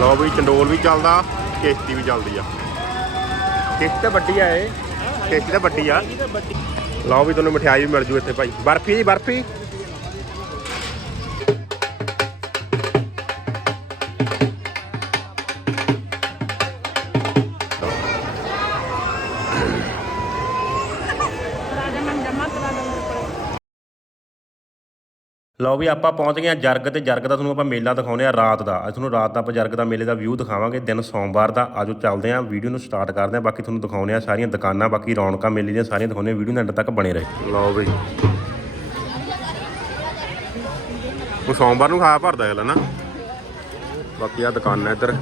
ਲਓ ਵੀ ਚੰਡੋਲ ਵੀ ਚੱਲਦਾ, ਕਿਸ਼ਤੀ ਵੀ ਚੱਲਦੀ ਆ। ਕਿਸ਼ਤੀ ਤਾਂ ਵੱਡੀ ਆ ਇਹ। ਕਿਸ਼ਤੀ ਤਾਂ ਵੱਡੀ ਆ। ਲਓ ਵੀ ਤੁਹਾਨੂੰ ਮਠਿਆਈ ਵੀ ਮਿਲ ਜੂ ਇੱਥੇ ਭਾਈ। ਬਰਫੀ ਜੀ, ਬਰਫੀ। ਲਓ ਵੀ ਆਪਾਂ ਪਹੁੰਚ ਗਏ ਆ ਜਰਗ ਤੇ ਜਰਗ ਦਾ ਤੁਹਾਨੂੰ ਆਪਾਂ ਮੇਲਾ ਦਿਖਾਉਂਦੇ ਆ ਰਾਤ ਦਾ। ਅੱਜ ਤੁਹਾਨੂੰ ਰਾਤ ਦਾ ਆਪਾਂ ਜਰਗ ਦਾ ਮੇਲੇ ਦਾ ਵਿਊ ਦਿਖਾਵਾਂਗੇ। ਦਿਨ ਸੋਮਵਾਰ ਦਾ, ਆਜੋ ਚੱਲਦੇ ਆ ਵੀਡੀਓ ਨੂੰ ਸਟਾਰਟ ਕਰਦੇ ਆ ਬਾਕੀ ਤੁਹਾਨੂੰ ਦਿਖਾਉਂਦੇ ਆ ਸਾਰੀਆਂ ਦੁਕਾਨਾਂ, ਬਾਕੀ ਰੌਣਕਾਂ ਮੇਲੇ ਦੀਆਂ ਸਾਰੀਆਂ ਦਿਖਾਉਂਦੇ ਆ ਵੀਡੀਓ ਦੇ ਅੰਤ ਤੱਕ ਬਣੇ ਰਹੇ। ਲਓ ਬਈ ਉਹ ਸੋਮਵਾਰ ਨੂੰ ਖਾ ਭਰਦਾ ਹੈ ਨਾ। ਬਾਕੀ ਆ ਦੁਕਾਨਾਂ ਇੱਧਰ।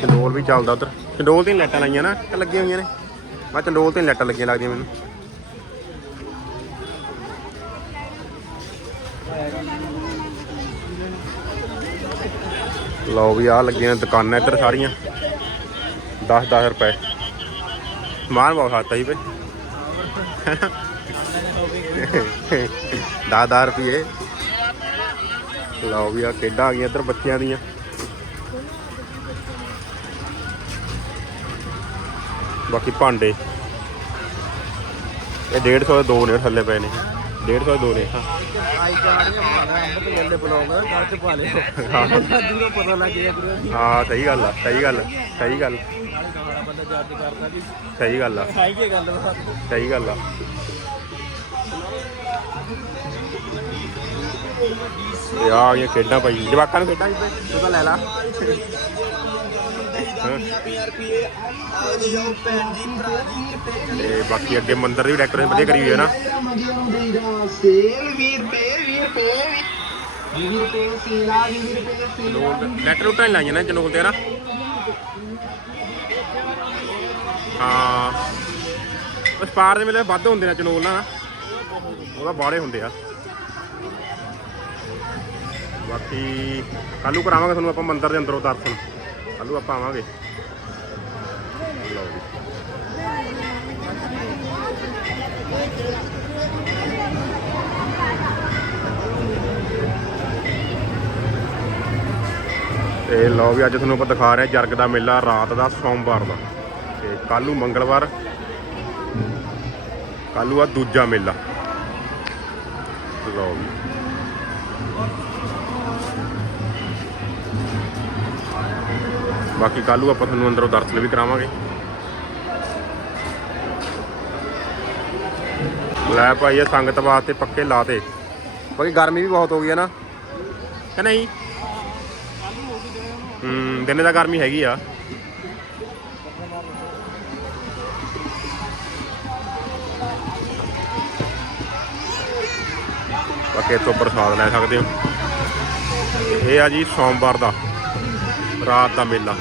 ਚੰਡੋਲ ਵੀ ਚੱਲਦਾ ਉੱਧਰ। ਚੰਡੋਲ ਤੇ ਲਾਈਟਾਂ ਲਾਈਆਂ ਨਾ ਲੱਗੀਆਂ ਹੋਈਆਂ ਨੇ। ਮੈਂ ਚੰਡੋਲ ਤੇ ਲਾਈਟਾਂ ਲੱਗੀਆਂ ਲੱਗਦੀਆਂ ਮੈਨੂੰ। ਲਓ ਵੀ ਆ ਲੱਗੀਆਂ ਦੁਕਾਨਾਂ ਇੱਧਰ ਸਾਰੀਆਂ। 10 10 ਰੁਪਏ। ਸਮਾਨ ਬਹੁਤ ਖਾਤਾ ਹੀ ਪਏ 10 10 ਰੁਪਏ। ਲਓ ਵੀ ਆ ਖੇਡਾਂ ਆ ਗਈਆਂ ਇੱਧਰ ਬੱਚਿਆਂ ਦੀਆਂ। ਬਾਕੀ ਭਾਂਡੇ। ਇਹ 150 ਦੇ ਦੋ ਨੇ ਥੱਲੇ ਪਏ ਨੇ। 150 ਦੇ ਦੋ ਨੇ। ਆਈ ਕਾਰਡ ਨੇ ਮਾਰਾ ਅੰਮ੍ਰਿਤ ਵੇਲੇ ਬਲੌਗ ਕੱਲ ਚ ਪਾ ਲਿਓ ਦੂਰੋਂ ਪਤਾ ਲੱਗ ਗਿਆ ਗੁਰੂ ਹਾਂ, ਸਹੀ ਗੱਲ ਆ, ਸਹੀ ਗੱਲ ਸਹੀ ਗੱਲ। ਬੰਦਾ ਜੱਜ ਕਰਦਾ ਕਿ ਸਹੀ ਗੱਲ ਆ। ਖਾਈ ਕੇ ਗੱਲ ਬਾਤ ਸਹੀ ਗੱਲ ਆ। ਇਹ ਆ ਗਈਆਂ ਖੇਡਾਂ ਭਾਈ। ਜਵਾਕਾਂ ਨੂੰ ਖੇਡਾਂ ਇੱਥੇ ਤੂੰ ਤਾਂ ਲੈ ਲਾ। ਤੇ ਬਾਕੀ ਅੱਗੇ ਮੰਦਿਰ ਦੀ ਡੈਕੋਰੇਸ਼ਨ ਵਧੀਆ ਕਰੀ ਹੋਈ ਹੈ ਨਾ। ਲੈਟਰ ਲੁੱਟਾਂ ਲਾਈਆਂ ਨੇ ਜਨੂਲ ਤੇ ਨਾ। ਹਾਂ। ਉਸ ਦੇ ਮੇਲੇ ਵੱਧ ਹੁੰਦੇ ਨੇ ਚਨੋਲ ਨਾ। ਉਹਦਾ ਬਾੜੇ ਹੁੰਦੇ ਆ। ਬਾਕੀ ਕੱਲੂ ਕਰਾਵਾਂਗੇ ਤੁਹਾਨੂੰ ਆਪਾਂ ਮੰਦਿਰ ਦੇ ਅੰਦਰੋਂ ਦਰਸ਼ਨ। ਕੱਲੂ ਆਪਾਂ ਆਵਾਂਗੇ। ਲਓ ਜੀ। ਤੇ ਲਓ ਵੀ ਅੱਜ ਤੁਹਾਨੂੰ ਆਪਾਂ ਦਿਖਾ ਰਹੇ ਜਰਗ ਦਾ ਮੇਲਾ ਰਾਤ ਦਾ, ਸੋਮਵਾਰ ਦਾ। ਤੇ ਨੂੰ ਮੰਗਲਵਾਰ ਕੱਲੂ ਆ ਦੂਜਾ ਮੇਲਾ। ਲਓ ਵੀ ਬਾਕੀ ਕੱਲੂ ਆਪਾਂ ਤੁਹਾਨੂੰ ਅੰਦਰੋਂ ਦਰਸ਼ਨ ਵੀ ਕਰਾਵਾਂਗੇ। ਲੈ ਭਾਈ, ਇਹ ਸੰਗਤ ਵਾਸਤੇ ਪੱਕੇ ਲਾਤੇ। ਬਾਕੀ ਗਰਮੀ ਵੀ ਬਹੁਤ ਹੋ ਗਈ ਹੈ ਨਾ। ਕਿ ਨਹੀਂ? ਹੂੰ, ਦਿਨੇ ਦਾ ਗਰਮੀ ਹੈਗੀ ਆ। ਬਾਕੀ ਇੱਥੋਂ ਪ੍ਰਸਾਦ ਲੈ ਸਕਦੇ ਹੋ। ਇਹ ਆ ਜੀ ਸੋਮਵਾਰ ਦਾ। ਰਾਤ ਦਾ ਮੇਲਾ।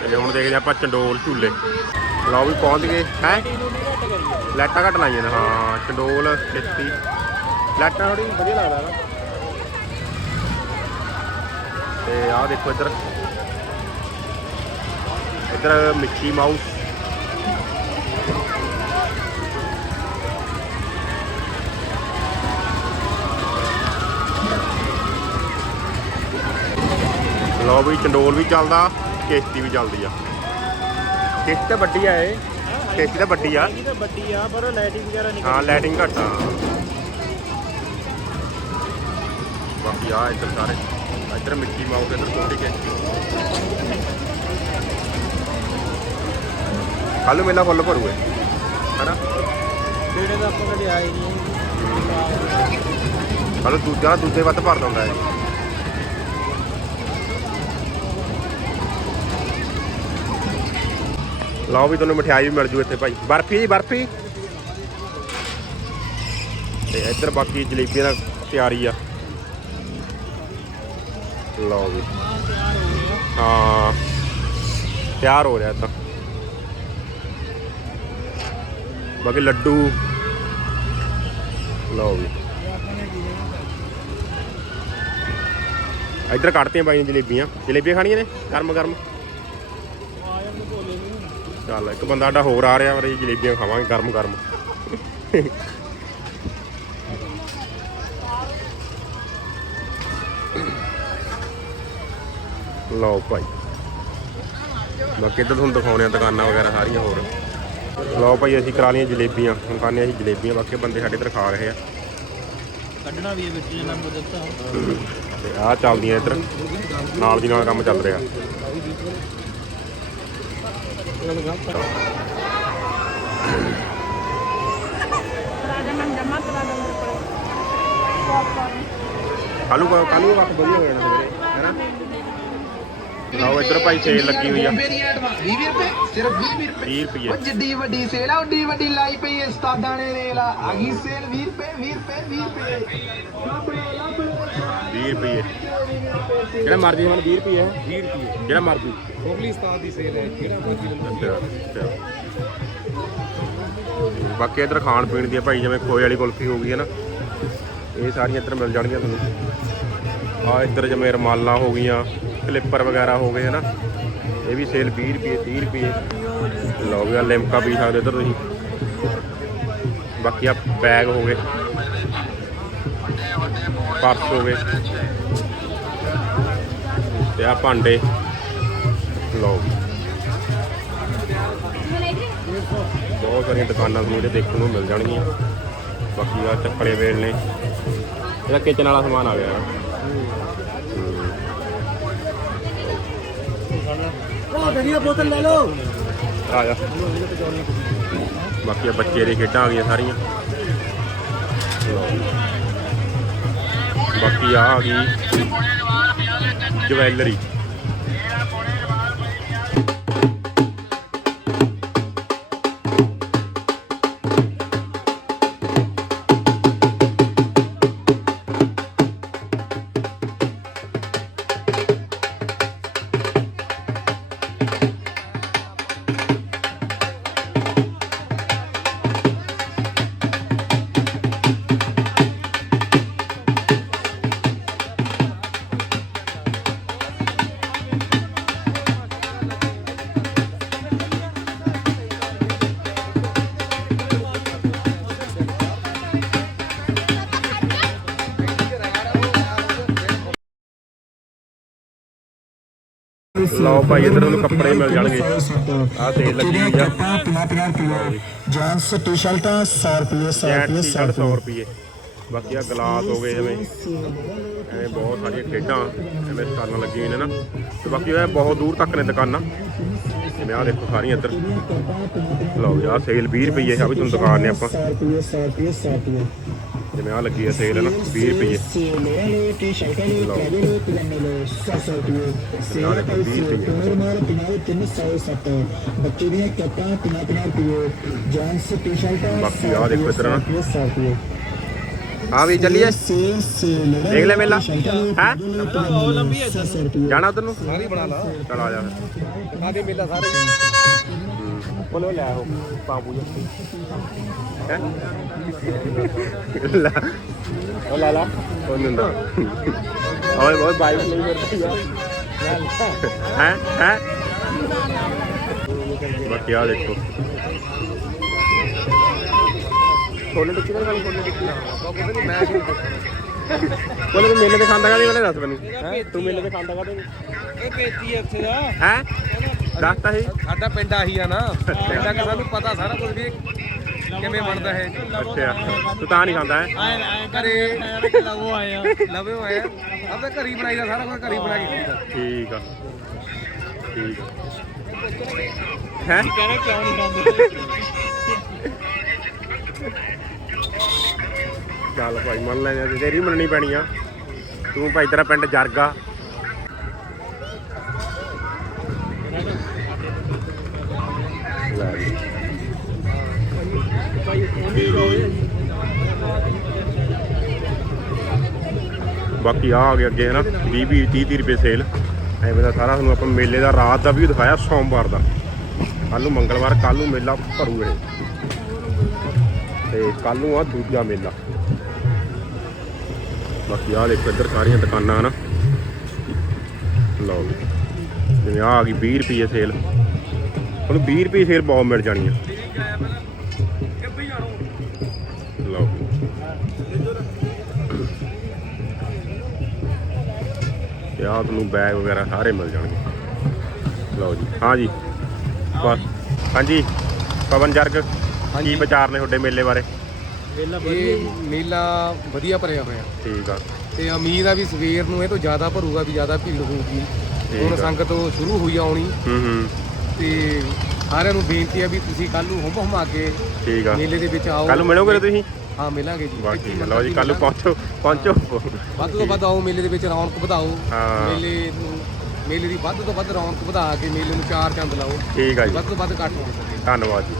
ਤੇ ਹੁਣ ਦੇਖਦੇ ਆਪਾਂ ਚੰਡੋਲ ਝੂਲੇ। ਲਓ ਵੀ ਪਹੁੰਚ ਗਏ, ਹੈ? ਲਾਈਟਾਂ ਘੱਟ ਲਾਈਆਂ ਨੇ, ਹਾਂ, ਚੰਡੋਲ ਖੇਤੀ ਲਾਈਟਾਂ ਥੋੜੀ ਵਧੀਆ ਲੱਗਦਾ ਨਾ। ਤੇ ਆਹ ਦੇਖੋ ਇੱਧਰ। ਇੱਧਰ ਮਿੱਕੀ ਮਾਊਸ। ਲਓ ਵੀ ਚੰਡੋਲ ਵੀ ਚੱਲਦਾ ਕਿਸ਼ਤੀ ਵੀ ਚੱਲਦੀ ਆ। ਕਿਸ਼ਤੀ ਤਾਂ ਵੱਡੀ ਆ ਇਹ। ਕਿਸ਼ਤੀ ਤਾਂ ਵੱਡੀ ਆ। ਇਹ ਤਾਂ ਵੱਡੀ ਆ ਪਰ ਲਾਈਟਿੰਗ ਵਗੈਰਾ ਨਹੀਂ ਹਾਂ ਲਾਈਟਿੰਗ ਘੱਟ ਆ। ਬਾਕੀ ਆ ਇੱਧਰ ਸਾਰੇ। ਇੱਧਰ ਮਿੱਕੀ ਮਾਊਸ ਇੱਧਰ ਛੋਟੀ ਕਿਸ਼ਤੀ। ਕੱਲ ਮੇਲਾ ਫੁੱਲ ਭਰੂਏ ਹਨਾ? ਜਿਹੜੇ ਦਾ ਆਪਾਂ ਕਦੇ ਆਏ ਨਹੀਂ। ਕੱਲ ਦੂਜਾ ਦੂਜੇ ਵੱਧ ਭਰ ਦਿੰਦਾ ਹੈ ਲਓ ਵੀ ਤੁਹਾਨੂੰ ਮਠਿਆਈ ਵੀ ਮਿਲ ਜੂ ਇੱਥੇ ਭਾਈ। ਬਰਫੀ ਜੀ, ਬਰਫੀ। ਤੇ ਇੱਧਰ ਬਾਕੀ ਜਲੇਬੀਆਂ ਦਾ ਤਿਆਰੀ ਆ। ਲਓ ਵੀ। ਹਾਂ, ਤਿਆਰ ਹੋ ਰਿਹਾ ਤਾਂ। ਬਾਕੀ ਲੱਡੂ। ਲਓ ਵੀ। ਇੱਧਰ ਕੱਢਤੀਆਂ ਬਾਈਆਂ ਜਲੇਬੀਆਂ। ਜਲੇਬੀਆਂ ਖਾਣੀਆਂ ਨੇ? ਗਰਮ ਗਰਮ ਚੱਲ ਇੱਕ ਬੰਦਾ ਸਾਡਾ ਹੋਰ ਆ ਰਿਹਾ ਅਸੀਂ ਜਲੇਬੀਆਂ ਖਾਵਾਂਗੇ ਗਰਮ ਗਰਮ। ਲਓ ਭਾਈ। ਬਾਕੀ ਇੱਧਰ ਤੁਹਾਨੂੰ ਦਿਖਾਉਣੇ ਆ ਦੁਕਾਨਾਂ ਵਗੈਰਾ ਸਾਰੀਆਂ ਹੋਰ। ਲਓ ਭਾਈ ਅਸੀਂ ਕਰਾ ਲਈਆਂ ਜਲੇਬੀਆਂ ਹੁਣ ਖਾਣੇ ਅਸੀਂ ਜਲੇਬੀਆਂ ਬਾਕੀ ਬੰਦੇ ਸਾਡੇ ਇੱਧਰ ਖਾ ਰਹੇ ਆ। ਕੱਢਣਾ ਵੀ ਹੈ ਵਿੱਚ ਜੇ ਨੰਬਰ ਦਿੱਤਾ ਤੇ ਆਹ ਚੱਲਦੀਆਂ ਇੱਧਰ। ਨਾਲ ਦੀ ਨਾਲ ਕੰਮ ਚੱਲ ਰਿਹਾ। ਕਾਲੂ ਕੱਲੂ ਵਕਤ ਵਧੀਆ ਹੋ ਜਾਣਾ ਸਵੇਰੇ। ਲਓ ਇੱਧਰ ਭਾਈ ਸੇਲ ਲੱਗੀ ਹੋਈ ਆ। 20 ਰੁਪਏ ਸਿਰਫ 20 ਰੁਪਏ। 30 ਰੁਪਏ। ਉਹ ਜਿੱਡੀ ਵੱਡੀ ਸੇਲ ਆ ਉੱਡੀ ਵੱਡੀ ਲਾਈ ਪਈ ਐ ਉਸਤਾਦਾਂ ਨੇ ਰੇਲ ਆ। ਆ ਗਈ ਸੇਲ 20 ਰੁਪਏ 20 ਰੁਪਏ 20 ਰੁਪਏ। 20 ਰੁਪਏ। ਜਿਹੜਾ ਮਰਜ਼ੀ ਮਨ 20 ਰੁਪਏ ਹੈ 20 ਰੁਪਏ। ਜਿਹੜਾ ਮਰਜ਼ੀ। ਕੋਗਲੀ ਉਸਤਾਦ ਦੀ ਸੇਲ ਹੈ ਕਿਹੜਾ ਕੋਈ ਅੱਛਾ ਅੱਛਾ। ਬਾਕੀ ਇੱਧਰ ਖਾਣ ਪੀਣ ਦੀਆਂ ਭਾਈ ਜਿਵੇਂ ਖੋਏ ਵਾਲੀ ਕੁਲਫੀ ਹੋ ਗਈ ਹੈ ਨਾ। ਇਹ ਸਾਰੀਆਂ ਇੱਧਰ ਮਿਲ ਜਾਣਗੀਆਂ ਤੁਹਾਨੂੰ। ਆ ਇੱਧਰ ਜਿਵੇਂ ਰਮਾਲਾਂ ਹੋ ਗਈਆਂ ਕਲਿੱਪਰ ਵਗੈਰਾ ਹੋ ਗਏ, ਹਨਾ? ਇਹ ਵੀ ਸੇਲ 20 ਰੁਪਏ 30 ਰੁਪਏ। ਲਓ ਵੀ ਆ ਲਿਮਕਾ ਪੀ ਸਕਦੇ ਇੱਧਰ ਤੁਸੀਂ। ਬਾਕੀ ਆ ਬੈਗ ਹੋ ਗਏ। ਪਰਸ ਹੋ ਗਏ। ਤੇ ਆ ਭਾਂਡੇ। ਲਓ। ਬਹੁਤ ਸਾਰੀਆਂ ਦੁਕਾਨਾਂ ਤੁਹਾਨੂੰ ਜਿਹੜੇ ਦੇਖਣ ਨੂੰ ਮਿਲ ਜਾਣਗੀਆਂ। ਬਾਕੀ ਆ ਚੱਪੜੇ ਵੇਲ ਨੇ ਇਹਦਾ ਕਿਚਨ ਵਾਲਾ ਸਮਾਨ ਆ ਗਿਆ। ਯਾਰ ਦਰੀਆ ਬੋਤਲ ਲੈ ਲਓ ਆ ਜਾ। ਬਾਕੀ ਆ ਬੱਚੇ ਦੀ ਖੇਡਾਂ ਆ ਗਈਆਂ ਸਾਰੀਆਂ। ਬਾਕੀ ਆ ਆ ਗਈ ਜਵੈਲਰੀ। ਲਓ ਭਾਈ ਇੱਧਰ ਤੁਹਾਨੂੰ ਕੱਪੜੇ ਮਿਲ ਜਾਣਗੇ। ਆਹ ਸੇਲ ਲੱਗੀ ਹੋਈ ਆ। ਜੈਂਟਸ ਟੀ-ਸ਼ਰਟਾਂ 100 ਰੁਪਏ 100 ਜੈਟ ਰੁਪਏ ਟੀ-ਸ਼ਰਟ 100 ਰੁਪਏ ਬਾਕੀ ਆ ਗਲਾਸ ਹੋ ਗਏ ਜਿਵੇਂ। ਐਵੇਂ ਬਹੁਤ ਸਾਰੀਆਂ ਖੇਡਾਂ ਐਵੇਂ ਸਟਾਲਾਂ ਲੱਗੀਆਂ ਨੇ ਨਾ। ਤੇ ਬਾਕੀ ਇਹ ਬਹੁਤ ਦੂਰ ਤੱਕ ਨੇ ਦੁਕਾਨਾਂ। ਜਿਵੇਂ ਆਹ ਦੇਖੋ ਸਾਰੀਆਂ ਇੱਧਰ। ਲਓ ਜੀ ਸੇਲ 20 ਰੁਪਏ ਆ ਵੀ ਤੁਹਾਨੂੰ ਦੁਕਾਨ ਨੇ ਆਪਾਂ। 100 ਰੁਪਏ 100 ਰੁਪਏ 100 ਰੁਪਏ ਜਿਵੇਂ ਆਹ ਲੱਗੀ ਆ ਸੇਲ ਹੈ ਨਾ 20 ਰੁਪਏ ਸੇਲ ਲੈ ਲਓ। ਟੀ-ਸ਼ਰਟਾਂ ਲੈ ਪਲਾਜੋ ਲੈ ਪਜਾਮੇ ਲੈ 100 ਰੁਪਏ ਸੇਲ ਨਾਲੇ ਭਾਈ ਵੀਹ ਸੇਲ ਰੁਪਏ। ਟੋਨਰ ਮਾਰ 50 ਤਿੰਨ 107 ਬੱਚੇ ਦੀਆਂ ਕੈਪਾਂ 50 50 ਰੁਪਏ ਜੈਂਟਸ ਟੀ-ਸ਼ਰਟਾਂ ਬਾਕੀ ਆਹ ਦੇਖੋ ਇੱਧਰ। ਨਾ। 100 ਰੁਪਏ ਹਾਂ ਵੀ ਚੱਲੀਏ। ਦੇਖ ਲੈ ਮੇਲਾ। ਹੈ ਉਹ ਲੰਬੀ ਹੈ 100 ਰੁਪਏ ਜਾਣਾ ਉਧਰ ਨੂੰ? ਸਾਰੀ ਬਣਾ ਲਾ ਚਲ ਆ ਜਾ ਫਿਰ ਆਗੇ ਮੇਲਾ ਸਾਰੇ। ਬੋਲੋ ਲੈ ਆਓ ਬਾਬੂ ਜੀ ਹੈ ਲੈ ਉਹ ਲਾ ਲਾ ਉਹ ਨੰਦਾ ਓਏ ਬਹੁਤ ਬਾਈਕ ਨਹੀਂ ਕਰਦੀ ਆ ਹੈ ਹੈ ਬਾਕੀ ਆ ਦੇਖੋ ਕੋਲੇ ਟਿੱਕੀ ਦਾ ਗੱਲ ਕੋਲੇ ਟਿੱਕੀ ਕਹਿੰਦੇ ਨਹੀਂ ਮੈਂ ਸ਼ੁਰੂ ਕੋਲੇ ਤੂੰ ਮੇਲੇ ਤੇ ਖਾਂਦਾ ਕਾਹਦੇ ਵਾਲੇ ਦੱਸ ਮੈਨੂੰ ਤੂੰ ਮੇਲੇ ਤੇ ਖਾਂਦਾ ਕਾਹਦੇ ਇਹ ਪੇਤੀ ਹੈ ਉੱਥੇ ਦਾ ਹੈ ਦੱਸਤਾ ਸੀ ਸਾਡਾ ਪਿੰਡ ਆਹੀ ਆ ਨਾ। ਪਿੰਡਾਂ ਦਾ ਸਾਨੂੰ ਪਤਾ ਸਾਰਾ ਕੁਝ ਵੀ ਕਿਵੇਂ ਬਣਦਾ ਹੈ ਅੱਛਾ ਤੂੰ ਤਾਂ ਨਹੀਂ ਖਾਂਦਾ ਹੈ? ਆਏ ਆਏ ਘਰੇ। ਲਵੋ ਆਏ ਆ। ਲਵੇ ਹੋਏ ਆ। ਆਪੇ ਘਰੀ ਬਣਾਈਦਾ ਸਾਰਾ ਕੁਝ ਘਰੀ ਬਣਾ ਕੇ ਖਾਈਦਾ ਠੀਕ ਆ। ਠੀਕ ਆ। ਹੈ? ਕਹਿੰਦੇ ਕਿਉਂ ਨਹੀਂ ਖਾਂਦੇ? ਚੱਲ ਭਾਈ ਮੰਨ ਲੈ ਜੇ ਤੇਰੀ ਮੰਨਣੀ ਪੈਣੀ ਆ। ਤੂੰ ਭਾਈ ਤੇਰਾ ਪਿੰਡ ਜਰਗਾ। ਬਾਕੀ ਆ ਆ ਗਿਆ ਅੱਗੇ ਹੈ ਨਾ 20 20 30 30 ਰੁਪਏ ਸੇਲ ਐਵੇਂ ਦਾ ਸਾਰਾ ਤੁਹਾਨੂੰ ਆਪਾਂ ਮੇਲੇ ਦਾ, ਰਾਤ ਦਾ ਵੀ ਦਿਖਾਇਆ, ਸੋਮਵਾਰ ਦਾ। ਕੱਲ ਨੂੰ ਮੰਗਲਵਾਰ ਕੱਲ ਨੂੰ ਮੇਲਾ ਭਰੂ ਇਹ ਤੇ ਕੱਲ ਨੂੰ ਆ ਦੂਜਾ ਮੇਲਾ। ਬਾਕੀ ਆ ਦੇਖੋ ਇੱਧਰ ਸਾਰੀਆਂ ਦੁਕਾਨਾਂ ਹਨ। ਲਓ ਜਿਵੇਂ ਆਹ ਆ ਗਈ 20 ਰੁਪਏ ਸੇਲ ਤੁਹਾਨੂੰ 20 ਰੁਪਏ ਸੇਲ ਬਹੁਤ ਮਿਲ ਜਾਣੀ ਆ ਆਹ ਤੁਹਾਨੂੰ ਬੈਗ ਵਗੈਰਾ ਸਾਰੇ ਮਿਲ ਜਾਣਗੇ। ਲਓ ਜੀ ਹਾਂ ਜੀ। ਬਸ ਹਾਂਜੀ ਪਵਨ ਜਰਗ ਕੀ ਵਿਚਾਰ ਨੇ ਤੁਹਾਡੇ ਮੇਲੇ ਬਾਰੇ? ਇਹ ਮੇਲਾ ਵਧੀਆ ਭਰਿਆ ਹੋਇਆ। ਠੀਕ ਆ। ਤੇ ਉਮੀਦ ਆ ਵੀ ਸਵੇਰ ਨੂੰ ਇਹ ਤੋਂ ਜ਼ਿਆਦਾ ਭਰੂਗਾ ਵੀ ਜ਼ਿਆਦਾ ਭੀੜ ਹੋਊਗੀ। ਹੁਣ। ਸੰਗਤ ਸ਼ੁਰੂ ਹੋਈ ਆਉਣੀ। ਹੂੰ ਹੂੰ। ਤੇ ਸਾਰਿਆਂ ਨੂੰ ਬੇਨਤੀ ਆ ਵੀ ਤੁਸੀਂ ਕੱਲ ਨੂੰ ਹੁਮ ਹੁਮਾ ਕੇ ਠੀਕ ਆ। ਮੇਲੇ ਦੇ ਵਿੱਚ ਆਓ। ਕੱਲ ਨੂੰ ਮਿਲੋਗੇ ਤੁਸੀਂ? ਹਾਂ ਮਿਲਾਂਗੇ ਜੀ। ਆ ਲਓ ਜੀ ਕੱਲ ਨੂੰ ਪਹੁੰਚੋ ਪਹੁੰਚੋ। ਵੱਧ ਤੋਂ ਵੱਧ ਆਓ ਮੇਲੇ ਦੇ ਵਿੱਚ ਰੌਣਕ ਵਧਾਓ। ਮੇਲੇ ਨੂੰ ਮੇਲੇ ਦੀ ਵੱਧ ਤੋਂ ਵੱਧ ਰੌਣਕ ਵਧਾ ਕੇ ਮੇਲੇ ਨੂੰ ਚਾਰ ਚੰਦ ਲਾਓ। ਠੀਕ ਆ ਜੀ। ਵੱਧ ਤੋਂ ਵੱਧ ਇਕੱਠ ਹੋ ਸਕੇ। ਧੰਨਵਾਦ ਜੀ।